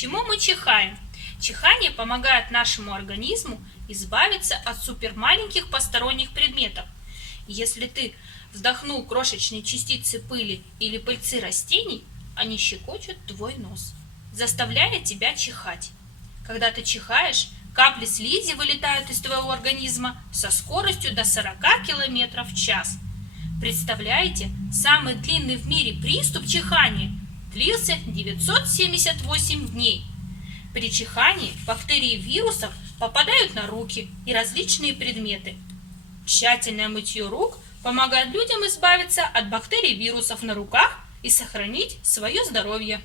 Почему мы чихаем? Чихание помогает нашему организму избавиться от супермаленьких посторонних предметов. Если ты вдохнул крошечные частицы пыли или пыльцы растений, они щекочут твой нос, заставляя тебя чихать. Когда ты чихаешь, капли слизи вылетают из твоего организма со скоростью до 40 км в час. Представляете, самый длинный в мире приступ чихания длился 978 дней. При чихании бактерии вирусов попадают на руки и различные предметы. Тщательное мытье рук помогает людям избавиться от бактерий вирусов на руках и сохранить свое здоровье.